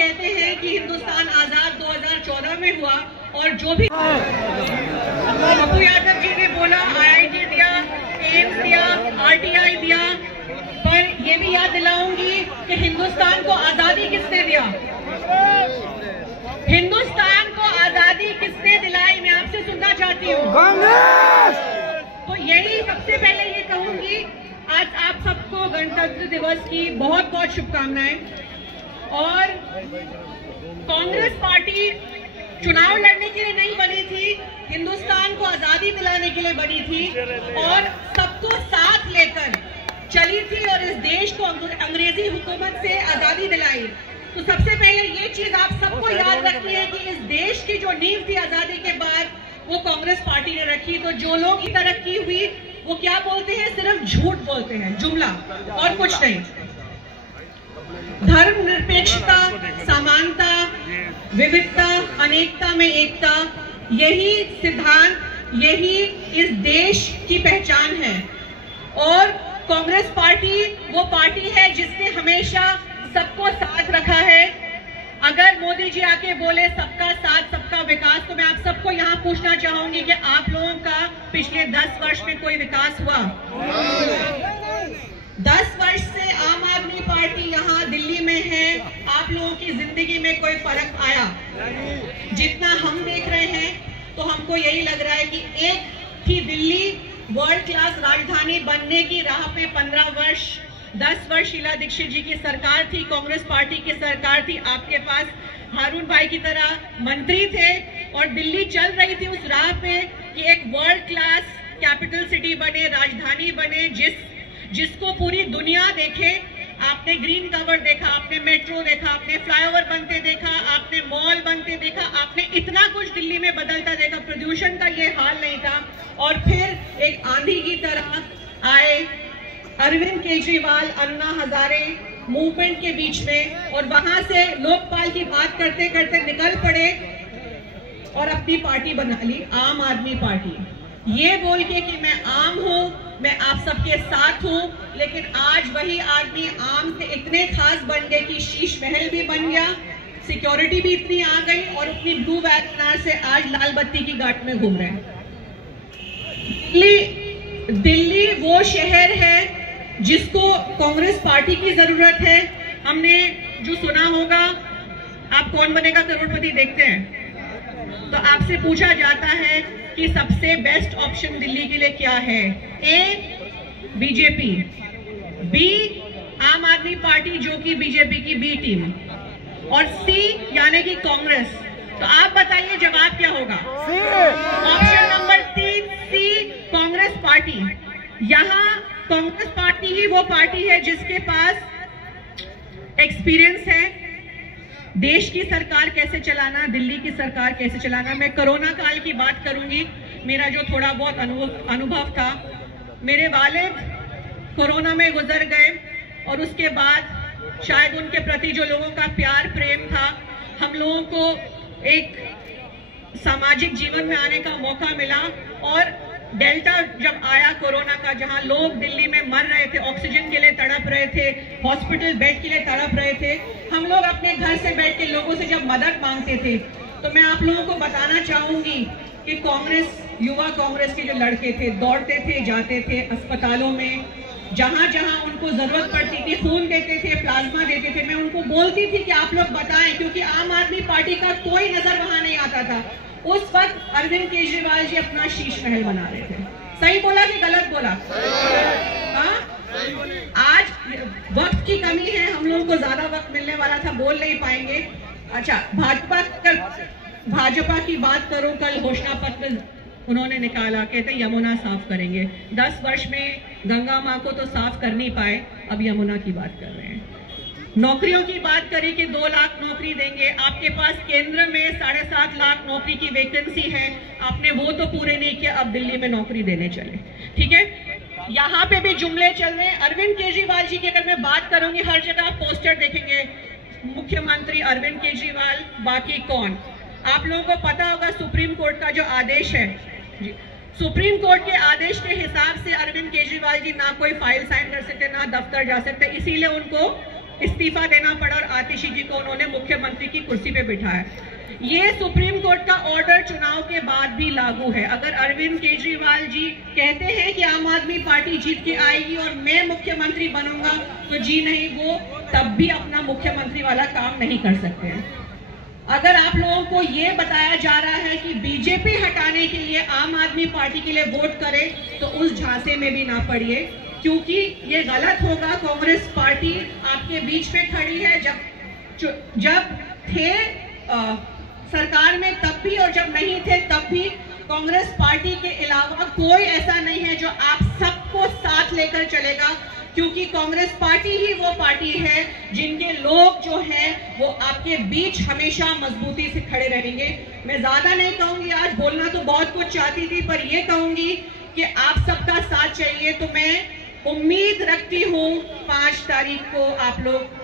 कहते हैं कि हिंदुस्तान आजाद 2014 में हुआ और जो भी पप्पू यादव जी ने बोला IIT दिया, एम्स दिया, RTI दिया, पर ये भी याद दिलाऊंगी कि हिंदुस्तान को आजादी किसने दिया? हिंदुस्तान को आजादी किसने दिलाई? मैं आपसे सुनना चाहती हूँ। तो यही सबसे पहले ये कहूंगी, आज आप सबको गणतंत्र दिवस की बहुत बहुत शुभकामनाएं। और कांग्रेस पार्टी चुनाव लड़ने के लिए नहीं बनी थी, हिंदुस्तान को आजादी दिलाने के लिए बनी थी और सबको साथ लेकर चली थी और इस देश को अंग्रेजी हुकूमत से आजादी दिलाई। तो सबसे पहले ये चीज आप सबको याद रखनी है कि इस देश की जो नींव थी आजादी के बाद वो कांग्रेस पार्टी ने रखी। तो जो लोग की तरक्की हुई वो क्या बोलते हैं? सिर्फ झूठ बोलते हैं, जुमला और कुछ नहीं। धर्मनिरपेक्षता, समानता, विविधता, अनेकता में एकता, यही सिद्धांत, यही इस देश की पहचान है। और कांग्रेस पार्टी वो पार्टी है जिसने हमेशा सबको साथ रखा है। अगर मोदी जी आके बोले सबका साथ सबका विकास, तो मैं आप सबको यहाँ पूछना चाहूंगी कि आप लोगों का पिछले 10 वर्ष में कोई विकास हुआ? 10 वर्ष से आम आदमी पार्टी यहाँ दिल्ली में है, आप लोगों की जिंदगी में कोई फर्क आया? जितना हम देख रहे हैं तो हमको यही लग रहा है कि एक थी दिल्ली वर्ल्ड क्लास राजधानी बनने की राह पे 15 वर्ष, 10 वर्ष शीला दीक्षित जी की सरकार थी, कांग्रेस पार्टी की सरकार थी, आपके पास हारून भाई की तरह मंत्री थे और दिल्ली चल रही थी उस राह पे कि एक वर्ल्ड क्लास कैपिटल सिटी बने, राजधानी बने, जिसको पूरी दुनिया देखे। आपने ग्रीन कवर देखा, आपने मेट्रो देखा, आपने फ्लाईओवर बनते देखा, आपने मॉल बनते देखा, आपने इतना कुछ दिल्ली में बदलता देखा, प्रदूषण का ये हाल नहीं था। और फिर एक आंधी की तरह आए अरविंद केजरीवाल, अन्ना हजारे मूवमेंट के बीच में, और वहां से लोकपाल की बात करते करते निकल पड़े और अपनी पार्टी बना ली, आम आदमी पार्टी। ये बोल के कि मैं आम हूं, मैं आप सबके साथ हूं, लेकिन आज वही आदमी आम से इतने खास बन गए कि शीश महल भी बन गया, सिक्योरिटी भी इतनी आ गई और अपनी ब्लू वैगनर से आज लाल बत्ती की घाट में घूम रहे हैं। दिल्ली वो शहर है जिसको कांग्रेस पार्टी की जरूरत है। हमने जो सुना होगा, आप कौन बनेगा करोड़पति देखते हैं, तो आपसे पूछा जाता है कि सबसे बेस्ट ऑप्शन दिल्ली के लिए क्या है? A बीजेपी, B आम आदमी पार्टी जो कि बीजेपी की B टीम, और C यानी कि कांग्रेस। तो आप बताइए जवाब क्या होगा? Option number 3 C Congress party. यहाँ कांग्रेस पार्टी ही वो पार्टी है जिसके पास एक्सपीरियंस है देश की सरकार कैसे चलाना, दिल्ली की सरकार कैसे चलाना। मैं कोरोना काल की बात करूंगी, मेरा जो थोड़ा बहुत अनुभव था। मेरे वालिद कोरोना में गुजर गए और उसके बाद शायद उनके प्रति जो लोगों का प्यार प्रेम था, हम लोगों को एक सामाजिक जीवन में आने का मौका मिला। और डेल्टा जब आया कोरोना का, जहां लोग दिल्ली में मर रहे थे, ऑक्सीजन के लिए तड़प रहे थे, हॉस्पिटल बेड के लिए तड़प रहे थे, हम लोग अपने घर से बैठ के लोगों से जब मदद मांगते थे, तो मैं आप लोगों को बताना चाहूंगी कि कांग्रेस, युवा कांग्रेस के जो लड़के थे, दौड़ते थे, जाते थे अस्पतालों में, जहां जहां उनको जरूरत पड़ती थी खून देते थे, प्लाज्मा देते थे। मैं उनको बोलती थी कि आप लोग बताएं, क्योंकि आम आदमी पार्टी का कोई नजर वहां नहीं आता था। उस वक्त अरविंद केजरीवाल जी अपना शीश महल बना रहे थे। सही बोला कि गलत बोला? हाँ, आज वक्त की कमी है, हम लोगों को ज्यादा वक्त मिलने वाला था, बोल नहीं पाएंगे। अच्छा, भाजपा की बात करो, कल घोषणा पत्र उन्होंने निकाला, कहते यमुना साफ करेंगे। 10 वर्ष में गंगा माँ को तो साफ कर नहीं पाए, अब यमुना की बात कर रहे हैं। नौकरियों की बात करें कि 2 लाख नौकरी देंगे, आपके पास केंद्र में 7.5 लाख नौकरी की वैकेंसी है, आपने वो तो पूरे नहीं किया, अब दिल्ली में नौकरी देने चले। ठीक है, यहाँ पे भी जुमले चल रहे हैं। अरविंद केजरीवाल जी की अगर मैं बात करूंगी, हर जगह आप पोस्टर देखेंगे, मुख्यमंत्री अरविंद केजरीवाल, बाकी कौन? आप लोगों को पता होगा सुप्रीम कोर्ट का जो आदेश है जी, सुप्रीम कोर्ट के आदेश के हिसाब से अरविंद केजरीवाल जी ना कोई फाइल साइन कर सकते, ना दफ्तर जा सकते, इसीलिए उनको इस्तीफा देना पड़ा और आतिशी जी को उन्होंने मुख्यमंत्री की कुर्सी पे बिठाया। ये सुप्रीम कोर्ट का ऑर्डर चुनाव के बाद भी लागू है। अगर अरविंद केजरीवाल जी कहते हैं कि आम आदमी पार्टी जीत के आएगी और मैं मुख्यमंत्री बनूंगा, तो जी नहीं, वो तब भी अपना मुख्यमंत्री वाला काम नहीं कर सकते हैं। अगर आप लोगों को ये बताया जा रहा है कि बीजेपी हटाने के लिए आम आदमी पार्टी के लिए वोट करें, तो उस झांसे में भी ना पड़िए, क्योंकि ये गलत होगा। कांग्रेस पार्टी आपके बीच में खड़ी है, जब थे सरकार में तब भी और जब नहीं थे तब भी। कांग्रेस पार्टी के अलावा कोई ऐसा नहीं है जो आप सबको साथ लेकर चलेगा, क्योंकि कांग्रेस पार्टी ही वो पार्टी है जिनके लोग जो हैं वो आपके बीच हमेशा मजबूती से खड़े रहेंगे। मैं ज्यादा नहीं कहूंगी, आज बोलना तो बहुत कुछ चाहती थी, पर ये कहूंगी कि आप सबका साथ चाहिए। तो मैं उम्मीद रखती हूँ 5 तारीख को आप लोग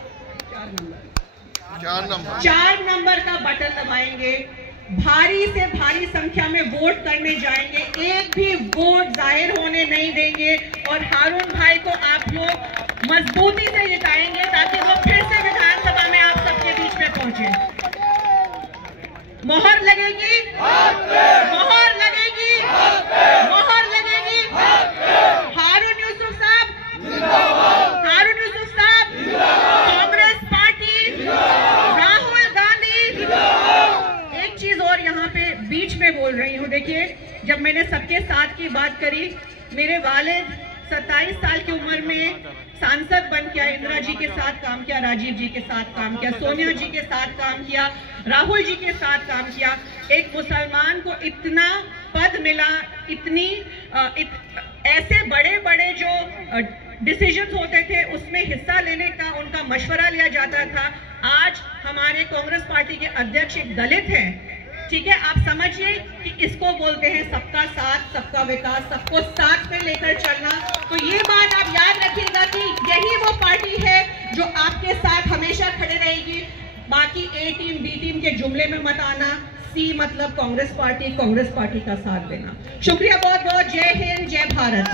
4 नंबर का बटन दबाएंगे, भारी से भारी संख्या में वोट करने जाएंगे, एक भी वोट जाहिर होने नहीं देंगे और हारून भाई को आप लोग मजबूती से जिताएंगे ताकि वो फिर से विधानसभा में आप सबके बीच में पहुंचे। मोहर लगेगी, मोहर लगेगी, मोहर लगेगी। हारून यूसुफ साहब, हारून यूसुफ साहब, कांग्रेस पार्टी, राहुल गांधी। एक चीज और यहाँ पे बीच में बोल रही हूँ, देखिए, जब मैंने सबके साथ की बात करी, मेरे वालिद 27 साल की उम्र में सांसद बन के इंदिरा जी के साथ काम किया, राजीव जी के साथ काम किया, सोनिया जी के साथ काम किया, राहुल जी के साथ काम किया। एक मुसलमान को इतना पद मिला, ऐसे बड़े बड़े जो डिसीजंस होते थे उसमें हिस्सा लेने का उनका मशवरा लिया जाता था। आज हमारे कांग्रेस पार्टी के अध्यक्ष एक दलित हैं, ठीक है, आप समझिए कि इसको बोलते हैं सबका साथ, सबका विकास, सबको साथ में लेकर चलना। तो ये बात आप याद रखिएगा कि यही वो पार्टी है जो आपके साथ हमेशा खड़े रहेगी। बाकी ए टीम बी टीम के जुमले में मत आना। सी मतलब कांग्रेस पार्टी का साथ देना। शुक्रिया बहुत बहुत। जय हिंद, जय भारत।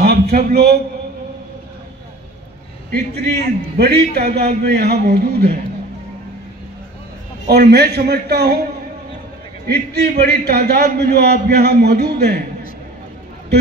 आप सब लोग इतनी बड़ी तादाद में यहाँ मौजूद हैं और मैं समझता हूँ इतनी बड़ी तादाद में जो आप यहाँ मौजूद हैं, तो